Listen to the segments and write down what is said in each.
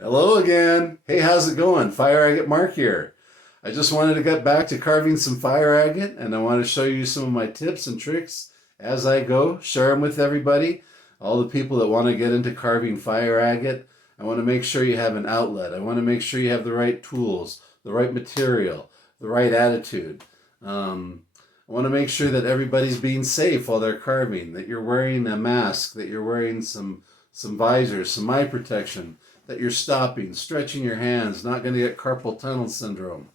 Hello again. Hey, how's it going? Fire Agate Mark here. I just wanted to get back to carving some fire agate, and I want to show you some of my tips and tricks as I go, share them with everybody, all the people that want to get into carving fire agate. I want to make sure you have an outlet. I want to make sure you have the right tools, the right material, the right attitude. I want to make sure that everybody's being safe while they're carving, that you're wearing a mask, that you're wearing some visors, some eye protection, that you're stopping, stretching your hands, not going to get carpal tunnel syndrome.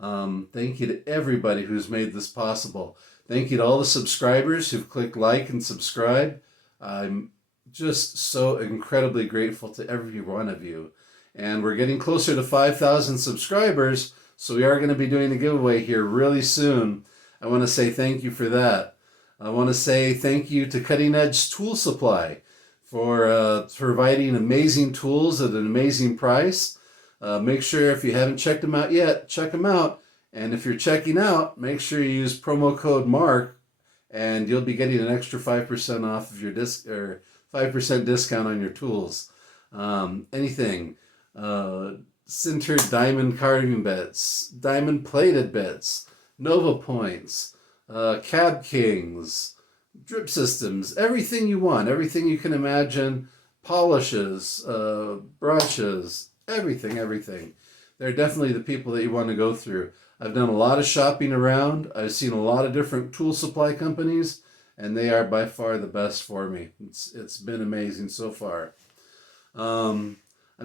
Thank you to everybody who's made this possible. Thank you to all the subscribers who've clicked like and subscribe. I'm just so incredibly grateful to every one of you. And we're getting closer to 5,000 subscribers, so we are going to be doing a giveaway here really soon. I want to say thank you for that. I want to say thank you to Cutting Edge Tool Supply for providing amazing tools at an amazing price. Make sure if you haven't checked them out yet, check them out. And if you're checking out, make sure you use promo code MARK and you'll be getting an extra 5% off of your 5% discount on your tools. Anything. Sintered diamond carving bits, diamond plated bits, Nova points, Cab Kings, drip systems, everything you want, everything you can imagine, polishes, brushes, everything. They're definitely the people that you want to go through. I've done a lot of shopping around. I've seen a lot of different tool supply companies, and they are by far the best for me. It's been amazing so far. I'm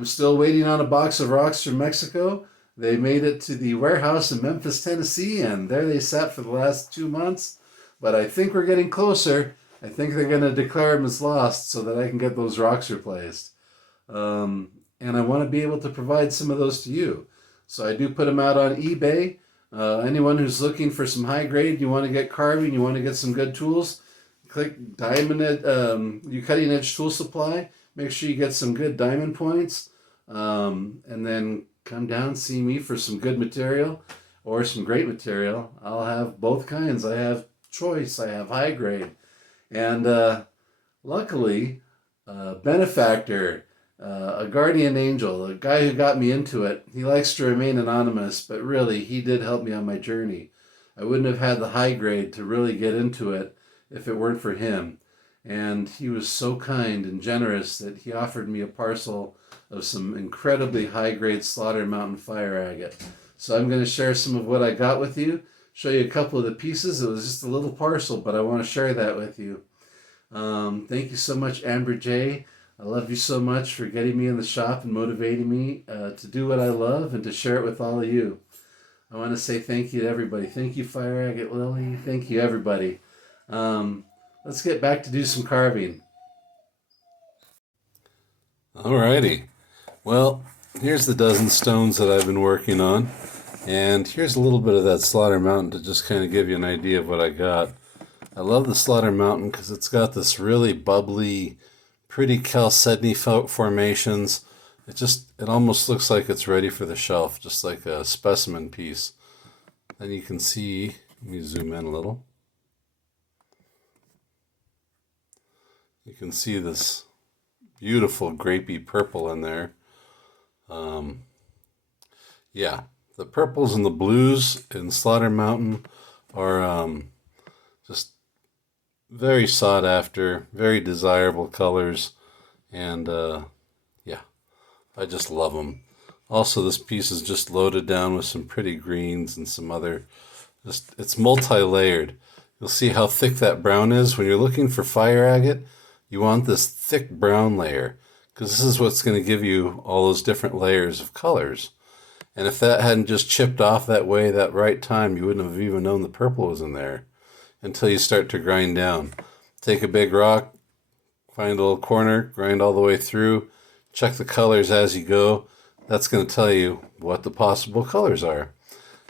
still waiting on a box of rocks from Mexico. They made it to the warehouse in Memphis, Tennessee, and there they sat for the last 2 months. But I think we're getting closer. I think they're going to declare them as lost so that I can get those rocks replaced. And I want to be able to provide some of those to you. So I do put them out on eBay. Anyone who's looking for some high grade, you want to get carving, you want to get some good tools, click you Cutting Edge Tool Supply. Make sure you get some good diamond points. And then come down, see me for some good material or some great material. I'll have both kinds. I have choice, I have high grade. And luckily, benefactor, a guardian angel, a guy who got me into it, he likes to remain anonymous, but really, he did help me on my journey. I wouldn't have had the high grade to really get into it if it weren't for him. And he was so kind and generous that he offered me a parcel of some incredibly high-grade Slaughter Mountain fire agate. So I'm going to share some of what I got with you, show you a couple of the pieces. It was just a little parcel, but I want to share that with you. Thank you so much, Amber J. I love you so much for getting me in the shop and motivating me to do what I love and to share it with all of you. I want to say thank you to everybody. Thank you, Fire Agate Lily. Thank you, everybody. Let's get back to do some carving. Alrighty. Well, here's the dozen stones that I've been working on. And here's a little bit of that Slaughter Mountain to just kind of give you an idea of what I got. I love the Slaughter Mountain because it's got this really bubbly, pretty chalcedony formations. It almost looks like it's ready for the shelf, just like a specimen piece. Then you can see, let me zoom in a little. You can see this beautiful grapey purple in there. Yeah, the purples and the blues in Slaughter Mountain are just very sought after, very desirable colors, and yeah, I just love them. Also, this piece is just loaded down with some pretty greens and some other, it's multi-layered. You'll see how thick that brown is. When you're looking for fire agate, you want this thick brown layer, because this is what's going to give you all those different layers of colors. And if that hadn't just chipped off that way that right time, you wouldn't have even known the purple was in there until you start to grind down. Take a big rock, find a little corner, grind all the way through, check the colors as you go. That's going to tell you what the possible colors are.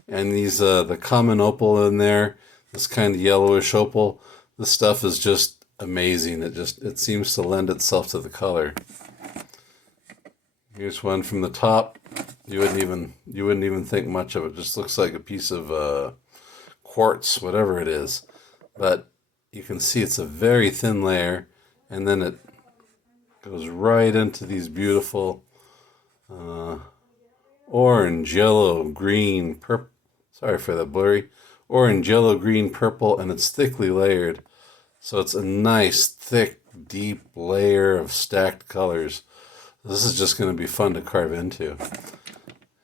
And these, the common opal in there, this kind of yellowish opal, this stuff is just amazing. It seems to lend itself to the color. Here's one from the top. You wouldn't even think much of it. It just looks like a piece of quartz, whatever it is. But you can see it's a very thin layer, and then it goes right into these beautiful uh, orange, yellow, green, purple. Sorry for that blurry. Orange, yellow, green, purple, and it's thickly layered. So it's a nice, thick, deep layer of stacked colors. This is just going to be fun to carve into.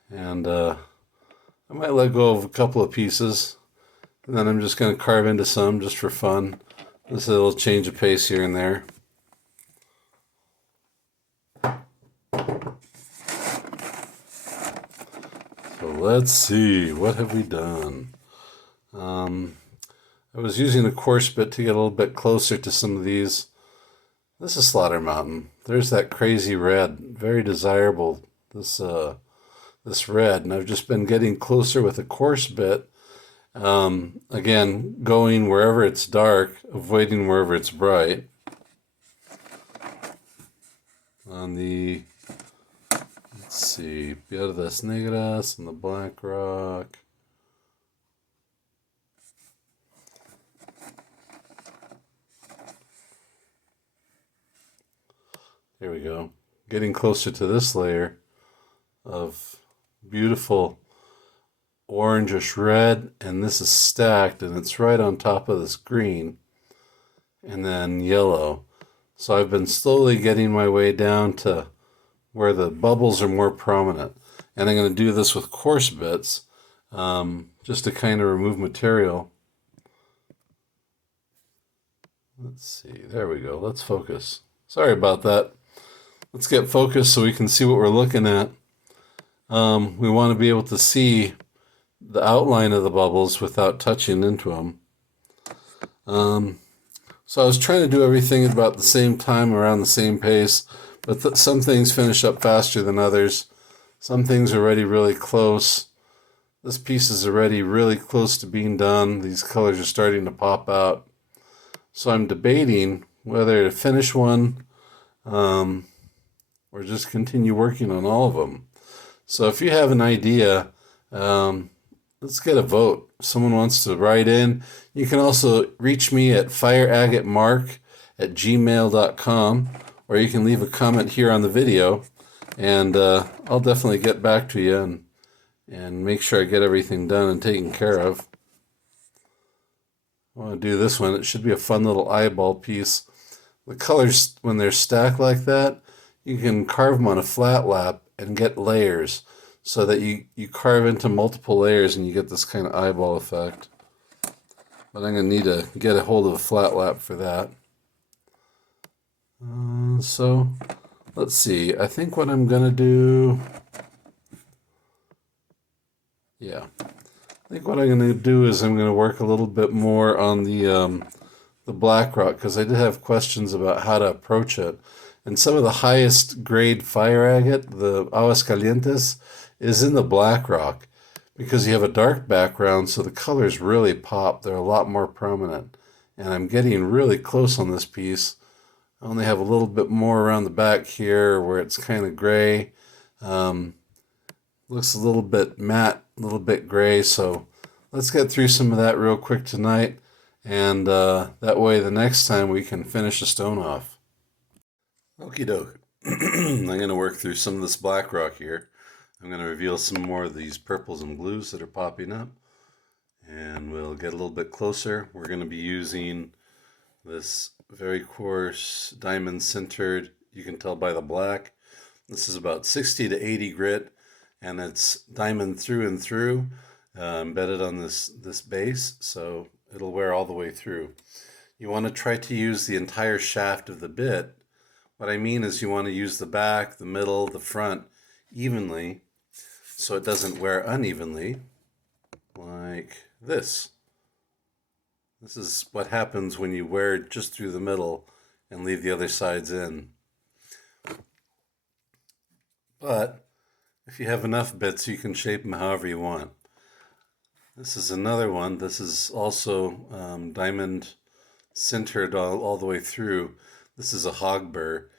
And I might let go of a couple of pieces. And then I'm just going to carve into some just for fun. This is a little change of pace here and there. So let's see, what have we done? I was using a coarse bit to get a little bit closer to some of these. This is Slaughter Mountain. There's that crazy red, very desirable, this red, and I've just been getting closer with a coarse bit. Again, going wherever it's dark, avoiding wherever it's bright. On the, let's see, Piedras Negras and the Black Rock. There we go. Getting closer to this layer of beautiful orangish red, and this is stacked, and it's right on top of this green, and then yellow. So I've been slowly getting my way down to where the bubbles are more prominent. And I'm going to do this with coarse bits, just to kind of remove material. Let's see, there we go. Let's focus. Sorry about that. Let's get focused so we can see what we're looking at. We want to be able to see the outline of the bubbles without touching into them. So I was trying to do everything at about the same time, around the same pace, but some things finish up faster than others. Some things are already really close. This piece is already really close to being done. These colors are starting to pop out. So I'm debating whether to finish one or just continue working on all of them. So if you have an idea, let's get a vote. If someone wants to write in, you can also reach me at fireagatemark@gmail.com, or you can leave a comment here on the video, and I'll definitely get back to you and make sure I get everything done and taken care of. I want to do this one. It should be a fun little eyeball piece. The colors, when they're stacked like that, you can carve them on a flat lap and get layers, so that you carve into multiple layers and you get this kind of eyeball effect. But I'm going to need to get a hold of a flat lap for that. So let's see. I think what I'm going to do... Yeah. I think what I'm going to do is I'm going to work a little bit more on the black rock, because I did have questions about how to approach it. And some of the highest grade fire agate, the Aguas Calientes, is in the black rock, because you have a dark background, so the colors really pop. They're a lot more prominent. And I'm getting really close on this piece. I only have a little bit more around the back here where it's kind of gray. Looks a little bit matte, a little bit gray, so let's get through some of that real quick tonight, and that way the next time we can finish the stone off. Okie doke. I'm going to work through some of this black rock here. I'm going to reveal some more of these purples and blues that are popping up, and we'll get a little bit closer. We're going to be using this very coarse diamond sintered, you can tell by the black. This is about 60 to 80 grit, and it's diamond through and through, embedded on this base, so it'll wear all the way through. You want to try to use the entire shaft of the bit. What I mean is you want to use the back, the middle, the front evenly, so it doesn't wear unevenly, like this. This is what happens when you wear it just through the middle and leave the other sides in. But if you have enough bits, you can shape them however you want. This is another one. This is also diamond sintered all the way through. This is a hog burr,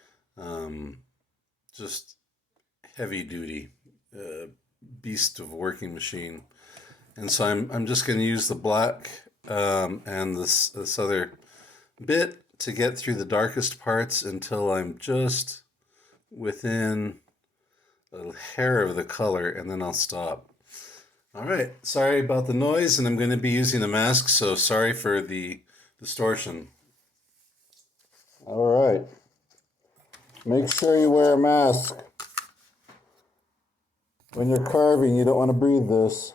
just heavy duty, beast of a working machine. And so I'm just going to use the black and this other bit to get through the darkest parts until I'm just within, a hair of the color, and then I'll stop. All right, sorry about the noise, and I'm going to be using a mask, so sorry for the distortion. All right, make sure you wear a mask. When you're carving, you don't want to breathe this.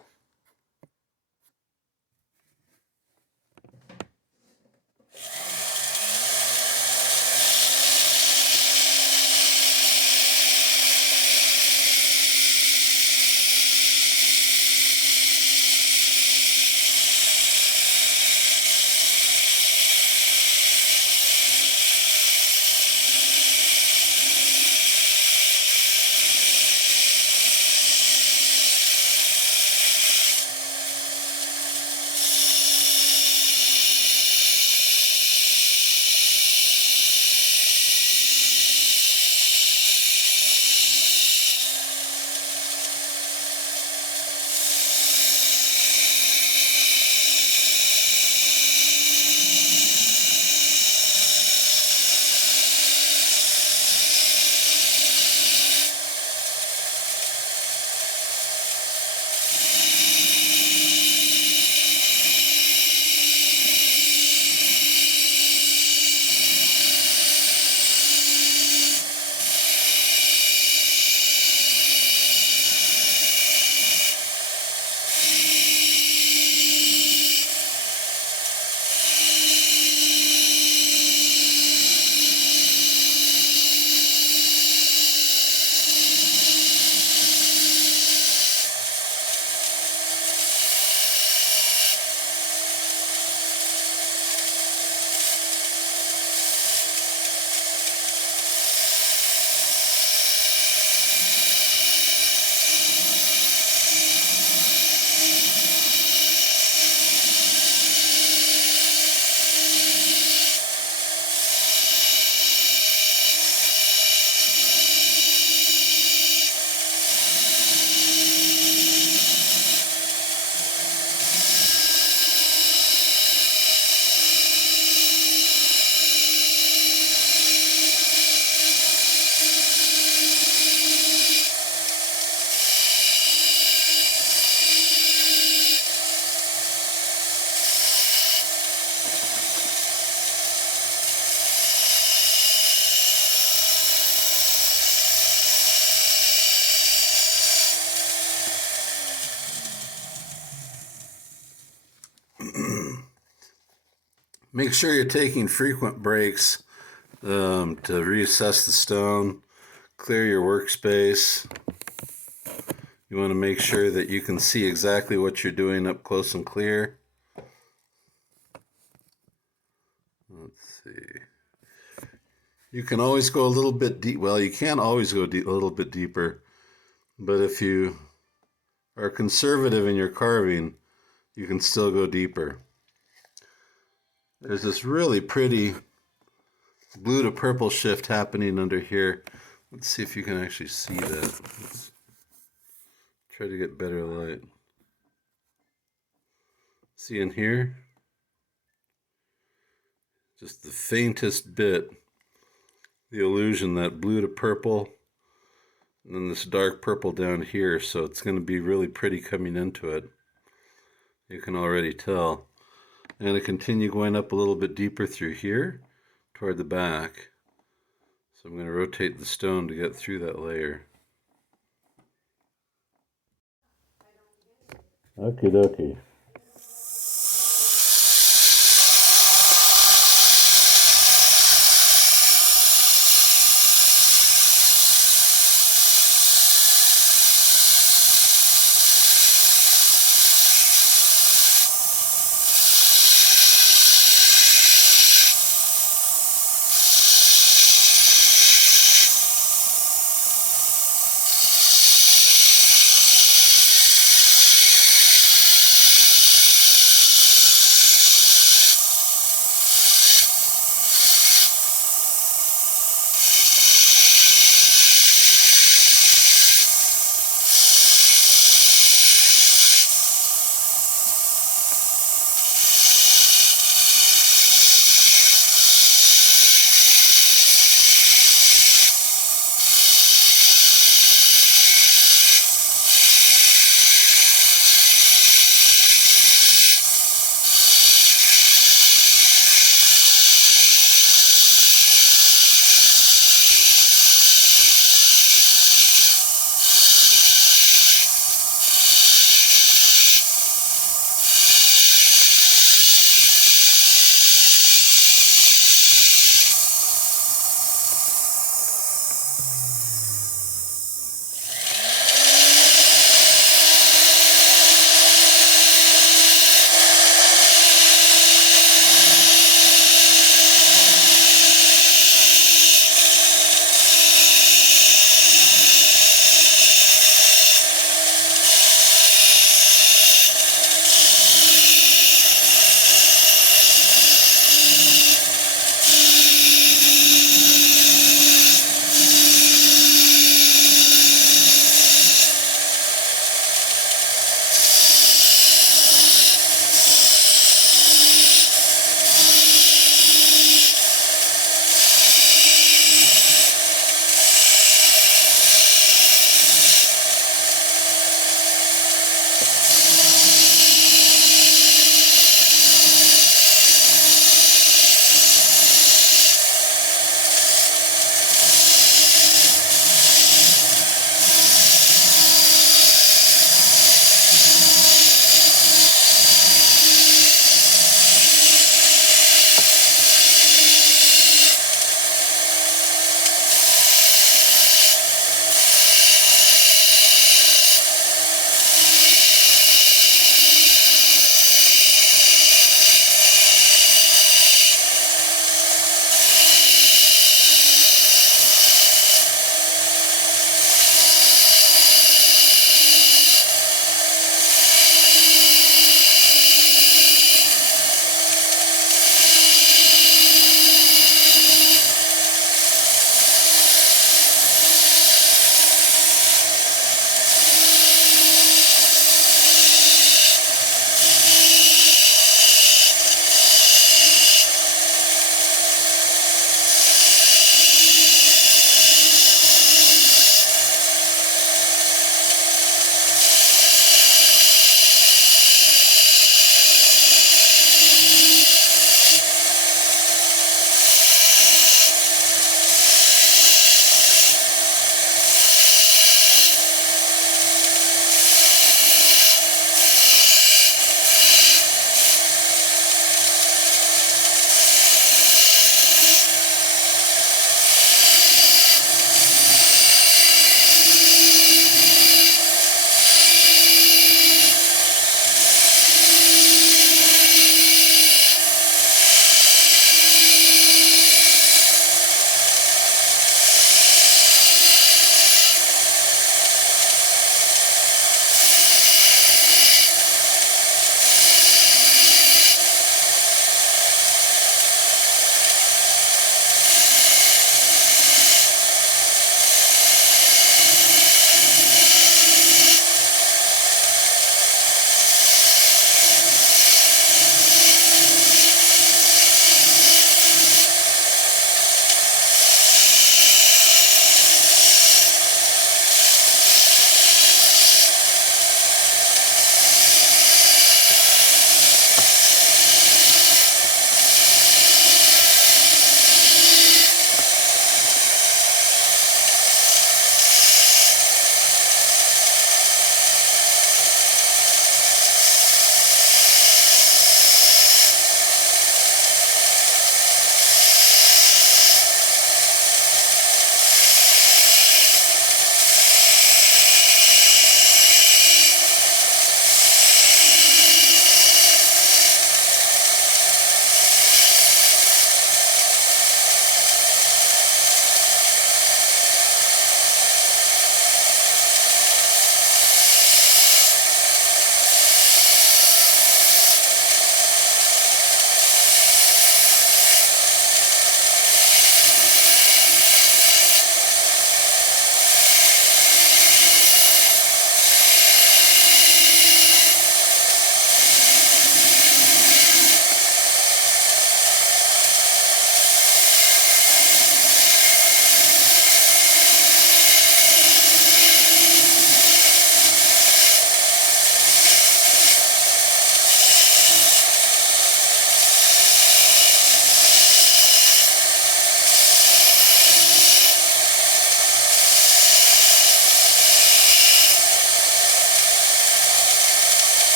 Make sure you're taking frequent breaks to reassess the stone, clear your workspace. You want to make sure that you can see exactly what you're doing up close and clear. Let's see. You can always go a little bit deep. Well, you can't always go a little bit deeper, but if you are conservative in your carving, you can still go deeper. There's this really pretty blue to purple shift happening under here. Let's see if you can actually see that. Let's try to get better light. See in here? Just the faintest bit, the illusion, that blue to purple, and then this dark purple down here, so it's going to be really pretty coming into it. You can already tell. I'm going to continue going up a little bit deeper through here toward the back. So I'm going to rotate the stone to get through that layer. Okie dokie.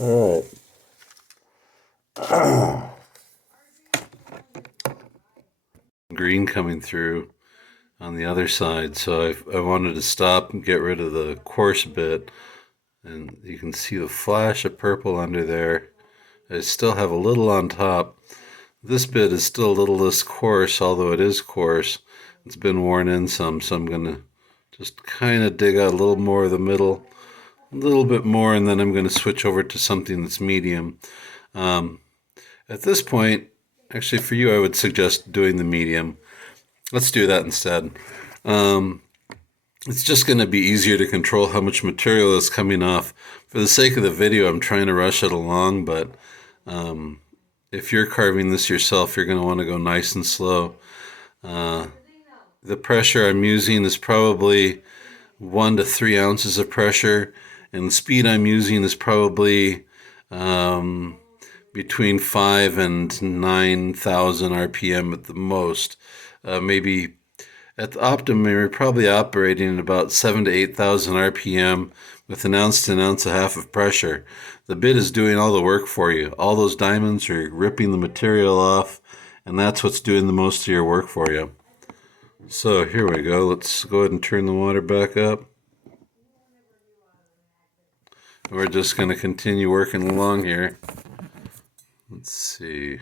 All right. Green coming through on the other side, so I wanted to stop and get rid of the coarse bit, and you can see the flash of purple under there. I still have a little on top. This bit is still a little less coarse, although it is coarse. It's been worn in some, so I'm going to just kind of dig out a little more of the middle, a little bit more, and then I'm going to switch over to something that's medium. At this point, actually for you I would suggest doing the medium. Let's do that instead. It's just going to be easier to control how much material is coming off. For the sake of the video, I'm trying to rush it along, but if you're carving this yourself, you're going to want to go nice and slow. The pressure I'm using is probably 1 to 3 ounces of pressure, and the speed I'm using is probably between 5 and 9,000 RPM at the most. Maybe at the optimum, you're probably operating at about 7 to 8,000 RPM with an ounce to an ounce and a half of pressure. The bit is doing all the work for you. All those diamonds are ripping the material off, and that's what's doing the most of your work for you. So here we go. Let's go ahead and turn the water back up. We're just going to continue working along here. Let's see.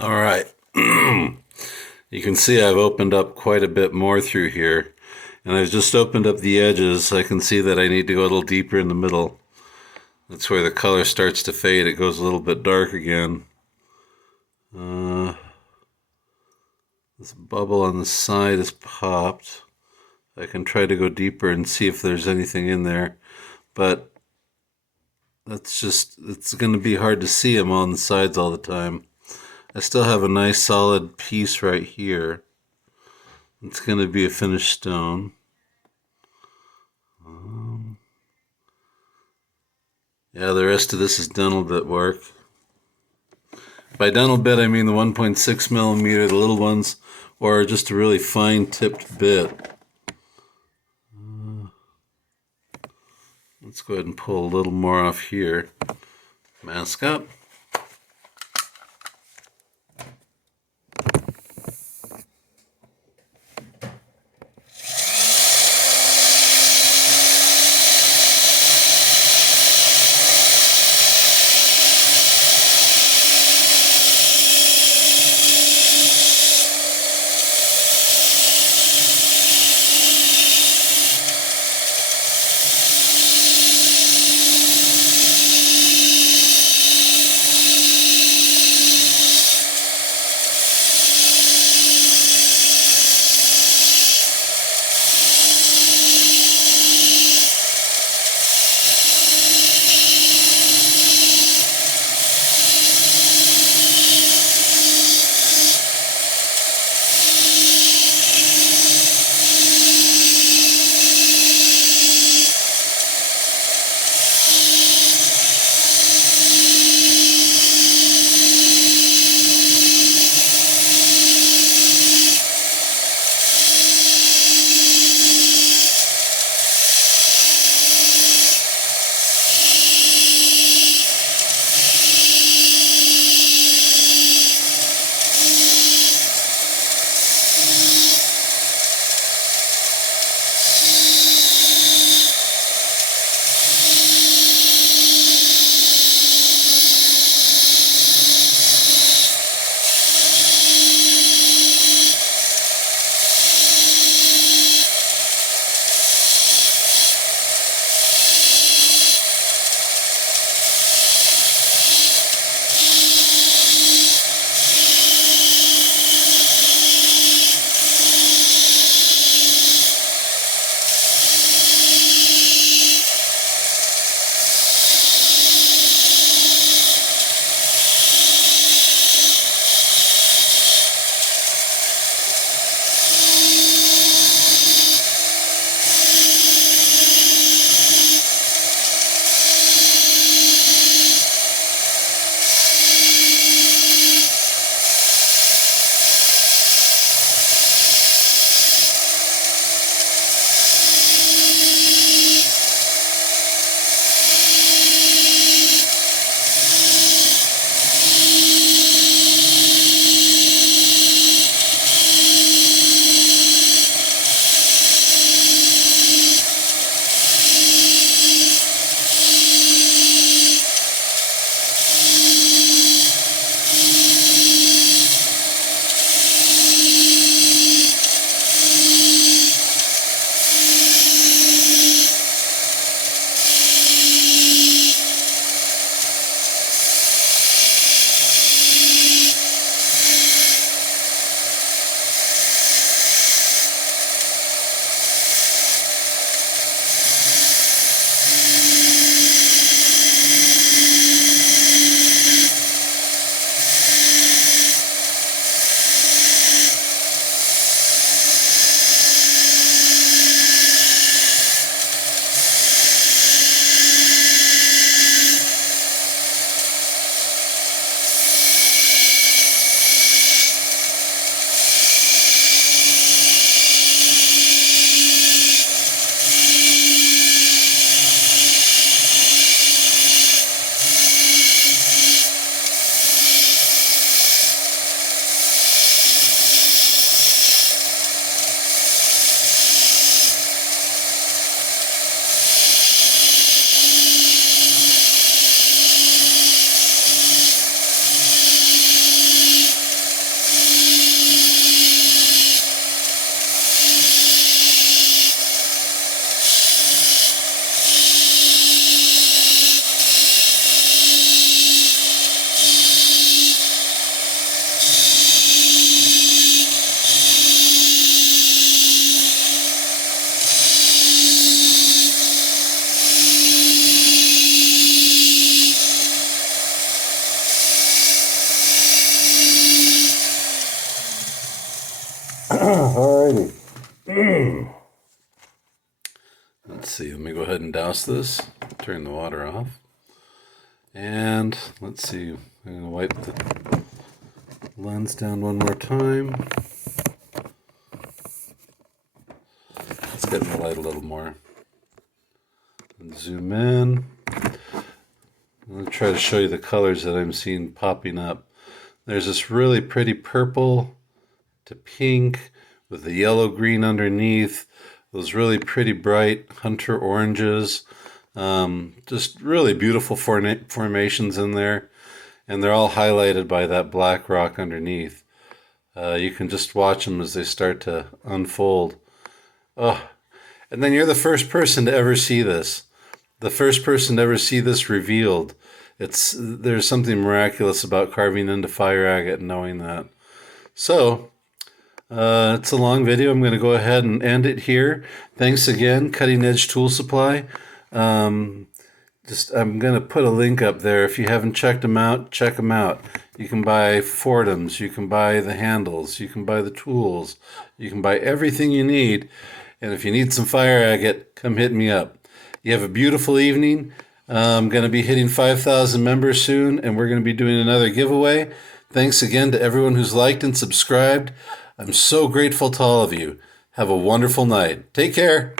All right. You can see I've opened up quite a bit more through here, and I've just opened up the edges. I can see that I need to go a little deeper in the middle. That's where the color starts to fade. It goes a little bit dark again. This bubble on the side is popped. I can try to go deeper and see if there's anything in there, but it's going to be hard to see them on the sides all the time. I still have a nice solid piece right here. It's going to be a finished stone. Yeah, the rest of this is dental bit work. By dental bit, I mean the 1.6 millimeter, the little ones, or just a really fine tipped bit. Let's go ahead and pull a little more off here. Mask up. Alrighty. Let's see, let me go ahead and douse this. Turn the water off. And let's see, I'm going to wipe the lens down one more time. Let's get in the light a little more. And zoom in. I'm going to try to show you the colors that I'm seeing popping up. There's this really pretty purple to pink with the yellow-green underneath. Those really pretty bright hunter oranges. Just really beautiful formations in there. And they're all highlighted by that black rock underneath. You can just watch them as they start to unfold. Oh, and then you're the first person to ever see this. The first person to ever see this revealed. There's something miraculous about carving into fire agate and knowing that. So, it's a long video. I'm going to go ahead and end it here. Thanks again, Cutting Edge Tool Supply. I'm going to put a link up there. If you haven't checked them out, check them out. You can buy Fordhams, you can buy the handles, you can buy the tools, you can buy everything you need. And if you need some fire agate, come hit me up. You have a beautiful evening. I'm going to be hitting 5,000 members soon, and we're going to be doing another giveaway. Thanks again to everyone who's liked and subscribed. I'm so grateful to all of you. Have a wonderful night. Take care.